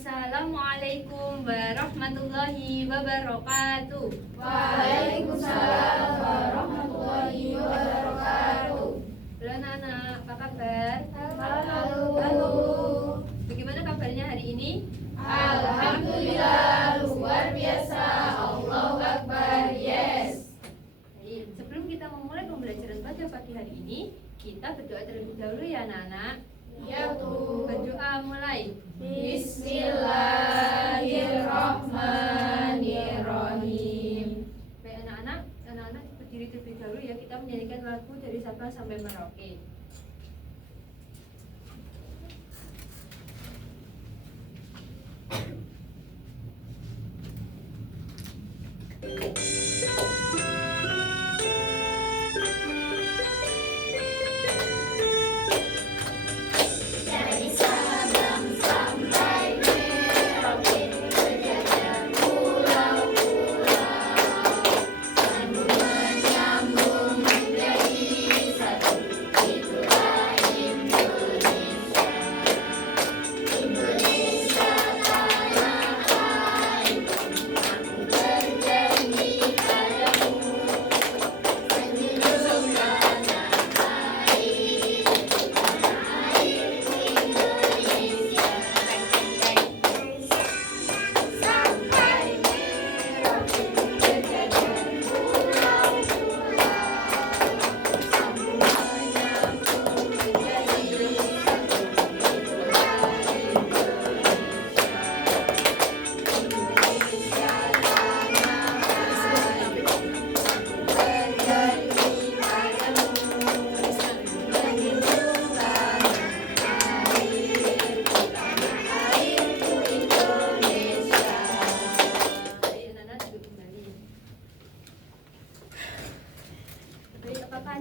Assalamualaikum warahmatullahi wabarakatuh. Waalaikumsalam warahmatullahi wabarakatuh. Halo anak-anak, apa kabar? Halo. Bagaimana kabarnya hari ini? Alhamdulillah, luar biasa. Allahu Akbar, yes. Baik, sebelum kita memulai pembelajaran pada pagi hari ini, kita berdoa terlebih dahulu ya anak-anak. Ya Bu. Berdoa mulai. Bismillahirrahmanirrahim. Baik anak-anak berdiri terlebih dahulu ya, kita menyanyikan lagu dari Sabang sampai Merauke.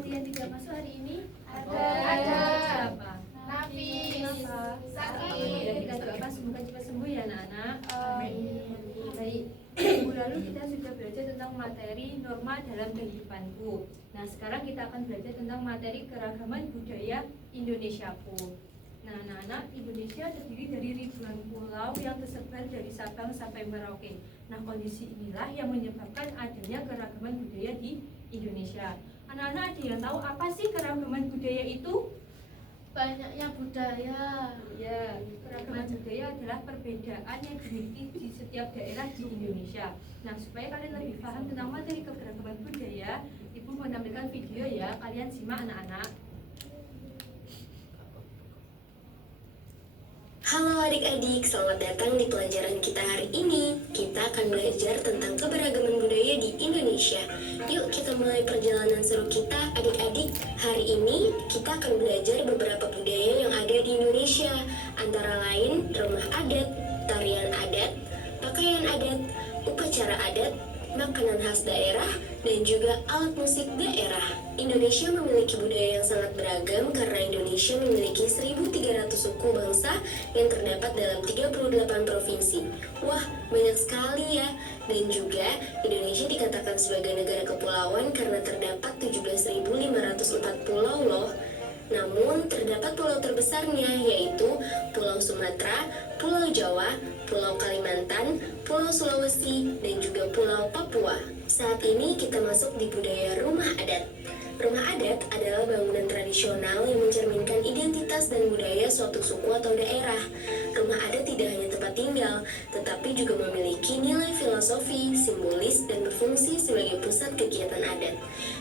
Yang tidak masuk hari ini? Ada. Siapa? Nafis. Kenapa? Sakit. Dan kita doakan semoga cepat sembuh ya anak-anak. Baik, minggu lalu kita sudah belajar tentang materi norma dalam kehidupanku. Nah, sekarang kita akan belajar tentang materi keragaman budaya Indonesiaku. Nah, anak-anak, Indonesia terdiri dari ribuan pulau yang tersebar dari Sabang sampai Merauke. Nah, kondisi inilah yang menyebabkan adanya keragaman budaya di Indonesia. Anak-anak, ada yang tahu apa sih keragaman budaya itu? Banyaknya budaya. Ya, keragaman budaya adalah perbedaan yang dimiliki di setiap daerah di Indonesia. Nah, supaya kalian lebih paham tentang materi keberagaman budaya, Ibu menampilkan video ya, kalian simak anak-anak. Halo adik-adik, selamat datang di pelajaran kita hari ini. Kita akan belajar tentang keberagaman budaya di Indonesia. Yuk kita mulai perjalanan seru kita adik-adik. Hari ini kita akan belajar beberapa budaya yang ada di Indonesia. Antara lain rumah adat, tarian adat, pakaian adat, upacara adat, makanan khas daerah, dan juga alat musik daerah. Indonesia memiliki budaya yang sangat beragam karena Indonesia memiliki 1.300 suku bangsa yang terdapat dalam 38 provinsi. Wah, banyak sekali ya. Dan juga Indonesia dikatakan sebagai negara kepulauan karena terdapat 17.504 pulau loh. Namun, terdapat pulau terbesarnya yaitu Pulau Sumatera, Pulau Jawa, Pulau Kalimantan, Pulau Sulawesi, dan juga Pulau Papua. Saat ini kita masuk di budaya rumah adat. Rumah adat adalah bangunan tradisional yang mencerminkan identitas dan budaya suatu suku atau daerah. Rumah adat tidak hanya tempat tinggal, tetapi juga memiliki nilai filosofi, simbolis, dan berfungsi sebagai pusat kegiatan adat.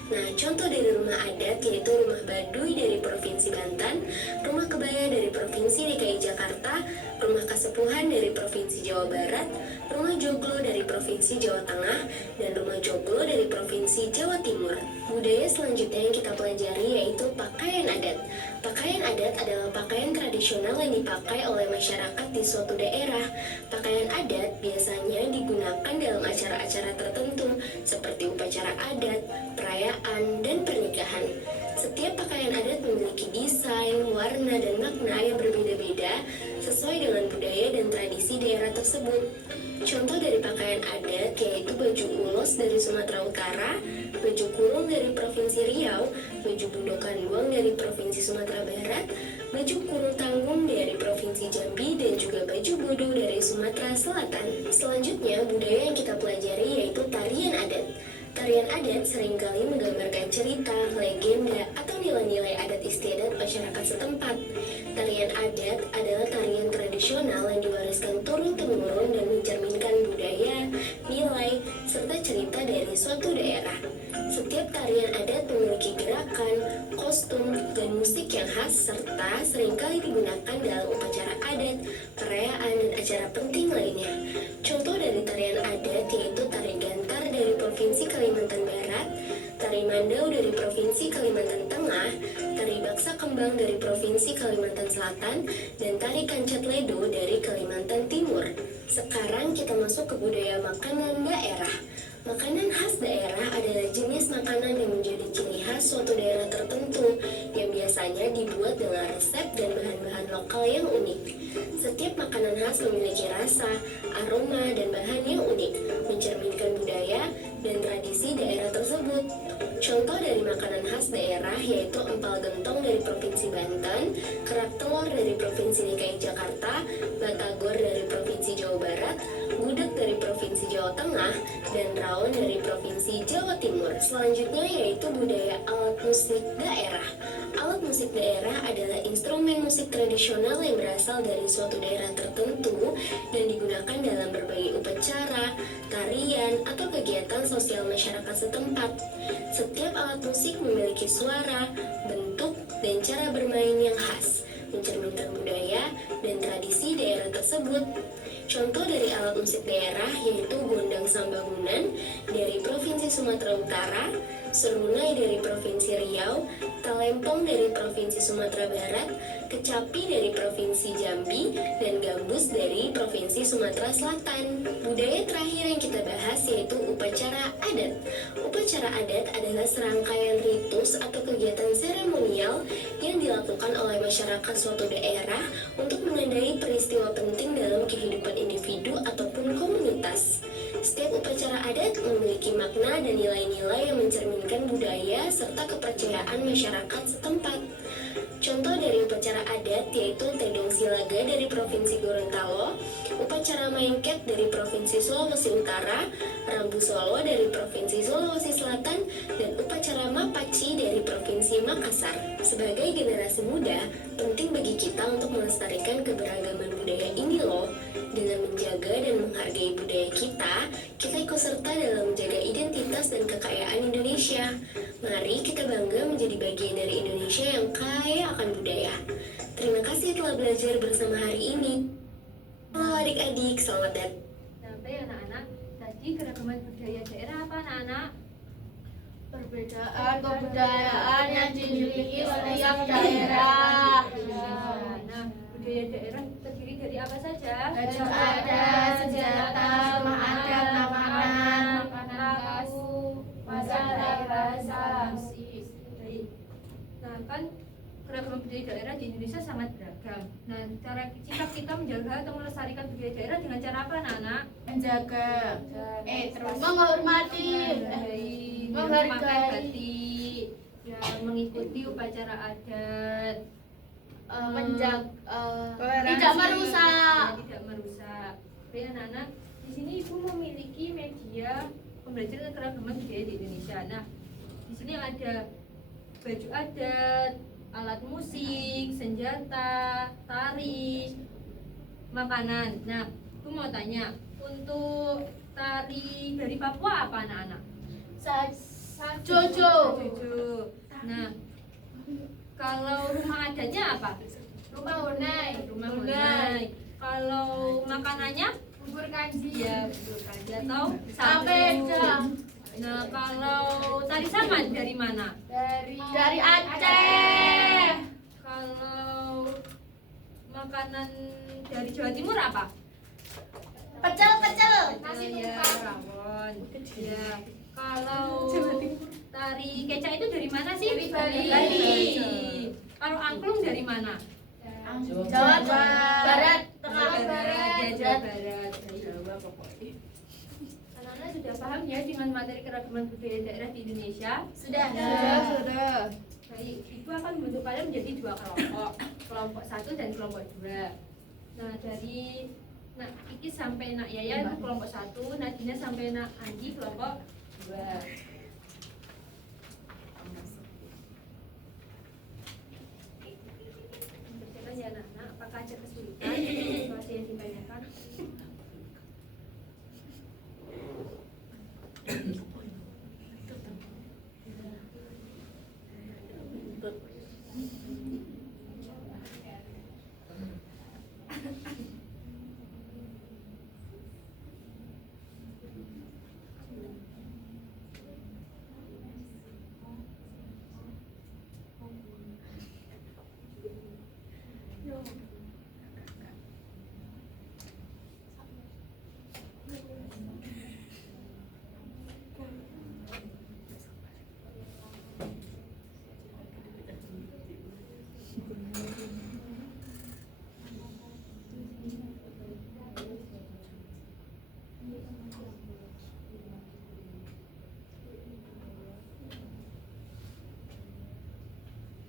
Nah, contoh dari rumah adat yaitu rumah Baduy dari Provinsi Banten, rumah Kebaya dari Provinsi DKI Jakarta, rumah Kasepuhan dari Provinsi Jawa Barat, rumah Joglo dari Provinsi Jawa Tengah, dan rumah Joglo dari Provinsi Jawa Timur. Budaya selanjutnya yang kita pelajari yaitu pakaian adat. Pakaian adat adalah pakaian tradisional yang dipakai oleh masyarakat di suatu daerah. Pakaian adat biasanya digunakan dalam acara-acara tertentu seperti upacara adat, perayaan, dan pernikahan. Setiap pakaian adat memiliki desain, warna, dan makna yang berbeda-beda sesuai dengan budaya dan tradisi daerah tersebut. Contoh dari pakaian adat yaitu baju ulos dari Sumatera Utara, baju kurung dari Provinsi Riau, baju bundokan duang dari Provinsi Sumatera Barat, baju kurung tanggung dari Provinsi Jambi, dan juga baju bodo dari Sumatera Selatan. Selanjutnya, budaya yang kita pelajari yaitu tarian adat. Tarian adat seringkali menggambarkan cerita, legenda, atau nilai-nilai adat istiadat masyarakat setempat. Tarian adat adalah tarian tradisional yang diwariskan turun-temurun dan mencerminkan budaya, nilai, serta cerita dari suatu daerah. Setiap tarian adat memiliki gerakan, kostum, dan musik yang khas, serta seringkali digunakan dalam upacara adat, perayaan, dan acara penting lainnya. Contoh dari tarian adat yaitu tari gantar dari Provinsi Kalimantan Barat, tari mandau dari Provinsi Kalimantan Tengah, tari baksa kembang dari Provinsi Kalimantan Selatan, dan tari kancat ledo dari Kalimantan Timur. Sekarang kita masuk ke budaya makanan daerah. Makanan khas daerah adalah jenis makanan yang menjadi ciri khas suatu daerah tertentu yang biasanya dibuat dengan resep dan bahan-bahan lokal yang unik. Setiap makanan khas memiliki rasa, aroma, dan bahan yang unik, mencerminkan budaya dan tradisi daerah tersebut. Contoh dari makanan khas daerah yaitu empal gentong dari Provinsi Banten, kerak telur dari Provinsi DKI Jakarta, batagor dari Provinsi Jawa Barat, gudeg dari Provinsi Jawa Tengah, dan rawon dari Provinsi Jawa Timur. Selanjutnya yaitu budaya alat musik daerah. Alat musik daerah adalah instrumen musik tradisional yang berasal dari suatu daerah tertentu dan digunakan dalam berbagai upacara, tarian, atau kegiatan sosial masyarakat setempat. Setiap alat musik memiliki suara, bentuk, dan cara bermain yang khas, mencerminkan budaya dan tradisi daerah tersebut. Contoh dari alat musik daerah yaitu gondang sambangunan dari Provinsi Sumatera Utara, serunai dari Provinsi Riau, talempong dari Provinsi Sumatera Barat, kecapi dari Provinsi Jambi, dan gambus dari Provinsi Sumatera Selatan. Budaya terakhir yang kita bahas yaitu upacara adat. Upacara adat adalah serangkaian ritus atau kegiatan seremonial yang dilakukan oleh masyarakat suatu daerah untuk menandai peristiwa penting dalam kehidupan individu ataupun komunitas. Setiap upacara adat memiliki makna dan nilai-nilai yang mencerminkan budaya serta kepercayaan masyarakat setempat. Contoh dari upacara adat yaitu Tedong Silaga dari Provinsi Gorontalo, upacara Maengket dari Provinsi Sulawesi Utara, Rambu Solo dari Provinsi Sulawesi Selatan, dan upacara Mapaci dari Provinsi Makassar. Sebagai generasi muda, penting bagi kita untuk melestarikan keberagaman budaya ini loh. Dengan menjaga dan menghargai budaya kita ikut serta dalam menjaga identitas dan kekayaan Indonesia. Mari kita bangga menjadi bagian dari Indonesia yang kaya akan budaya. Terima kasih telah belajar bersama hari ini. Halo adik-adik, selamat datang. Sampai anak-anak, tadi keragaman budaya daerah apa anak-anak? Perbedaan kebudayaan yang dimiliki setiap daerah. Nah, budaya daerah terdiri dari apa saja? Baju adat, senjata, rumah adat, makanan, khas, bahasa, musik. Baik. Nah, kan keragaman budaya daerah di Indonesia sangat beragam. Nah, cara sikap kita menjaga atau melestarikan budaya daerah dengan cara apa anak-anak? Menjaga, Terus menghormati, memakai menghargai, batik, ya, mengikuti upacara adat, tidak merusak. tidak merusak. Baik anak-anak, di sini ibu memiliki media pembelajaran keragaman budaya di Indonesia. Nah, di sini ada baju adat, alat musik, senjata, tari, makanan. Nah, ibu mau tanya, untuk tari dari Papua apa anak-anak? Jojo, Jojo. Nah, kalau rumah adatnya apa? rumah hunai, Rumah hunai. Kalau makanannya? bubur kanji, Ya, bubur kanji atau Sapeda. Nah, kalau tari saman dari mana? dari Aceh, Kalau makanan dari Jawa Timur apa? pecel, Ya, rawon. Ya. Kalau tari kecak itu dari mana sih? Dari Bali. Bali. Kalau angklung dari mana? Jawa Barat, Tengah Jawa Barat. Ya, Jawa Barat. Barat. Jawa pokoknya. Anak-anak sudah paham ya dengan materi keragaman budaya daerah di Indonesia? Sudah. Baik, Ibu akan membentuk kalian menjadi dua kelompok. kelompok 1 dan kelompok 2. Nah, dari Nak Kiki sampai Nak Yaya itu kelompok 1, Nadina sampai Nak Andi kelompok 2. Persiapan ya anak-anak, apakah ada kesulitan situasi yang ditanyakan?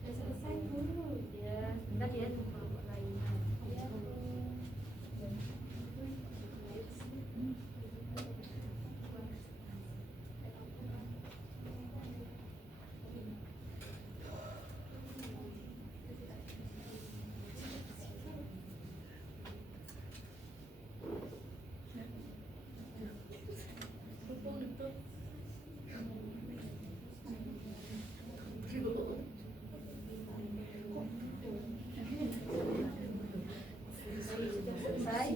Selesai dulu ya, sebentar ya tunggu kelompok lainnya. Selesai.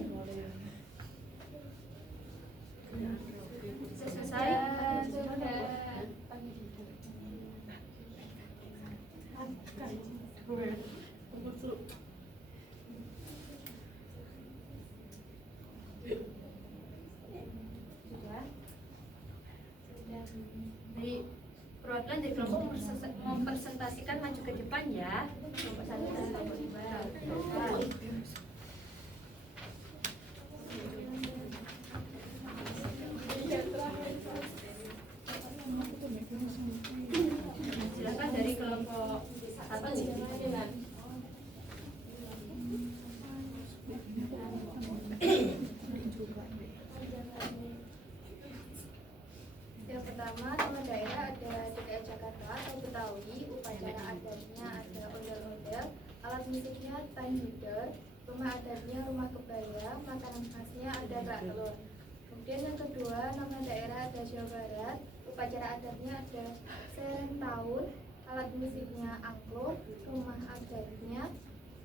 Selesai. Sudah. Dari perwakilan dari kelompok mempresentasikan maju ke depan ya. Kelompok 1 dan kelompok 2. Silakan dari kelompok 1. Yang pertama, nama daerah ada DKI Jakarta atau Betawi, upacara adatnya ada ondel-ondel, alat musiknya tanjuder, rumah adatnya rumah kebaya, makanan khasnya ada baklo. Kemudian yang kedua, nama daerah ada Jawa Barat, upacara adatnya ada Serentahun, alat musiknya angklung, rumah adatnya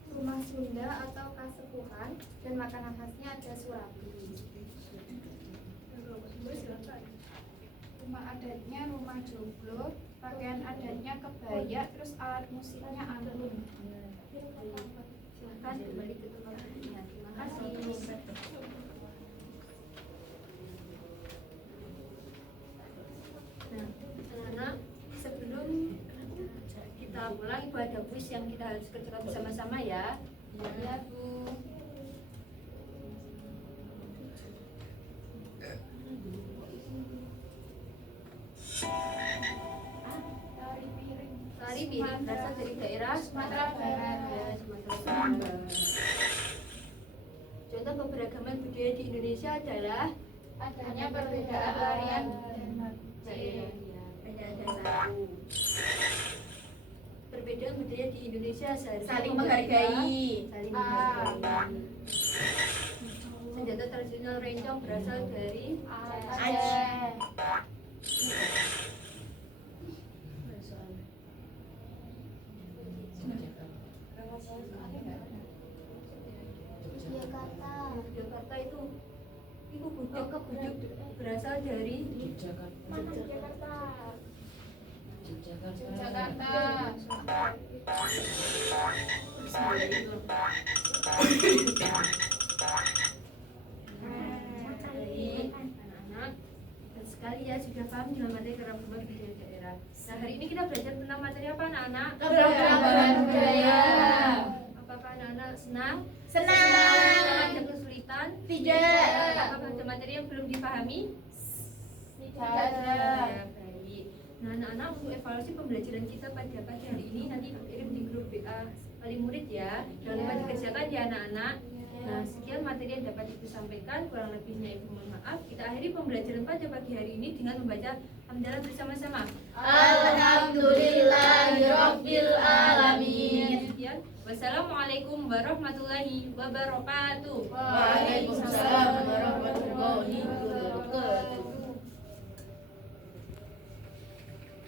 rumah Sunda atau Kasepuhan, dan makanan khasnya ada surabi. Silakan. Rumah adatnya rumah joglo, pakaian adatnya kebaya, terus alat musiknya angklung. Silakan kembali ke tempatnya. Terima kasih. Nah, anak-anak, sebelum kita pulang, Ibu ada kuis yang kita harus kerjakan bersama-sama ya. Ya, Bu. Tari piring berasal dari daerah Sumatera Barat. Ya, Sumatera Barat. Contoh keberagaman budaya di Indonesia adalah Adanya perbedaan tarian dan Iya, ada satu. Perbedaan budaya di Indonesia seharusnya Saling menerima- menghargai. Saling menghargai. Senjata tradisional rencong berasal dari Aceh. Jakarta itu bujuk berasal dari Mana Jakarta? Jakarta. Baik, anak-anak, dan sekali ya sudah paham dengan materi keragaman budaya daerah. Nah, hari ini kita belajar tentang materi apa anak-anak? Keberagaman budaya. Apakah anak-anak senang? Senang. Apakah ada kesulitan? Tidak. Apakah ada materi yang belum dipahami? Tidak ada. Ya, baik. Nah, anak-anak, untuk evaluasi pembelajaran kita pada pagi hari ini nanti kirim di grup WA wali murid ya. Jangan lupa dikerjakan ya anak-anak. Nah, sekian materi yang dapat Ibu sampaikan. Kurang lebihnya Ibu mohon maaf. Kita akhiri pembelajaran pada pagi hari ini dengan membaca hamdalah bersama-sama. Alhamdulillahirabbil alamin. Sekian. Wassalamualaikum warahmatullahi wabarakatuh. Waalaikumsalam.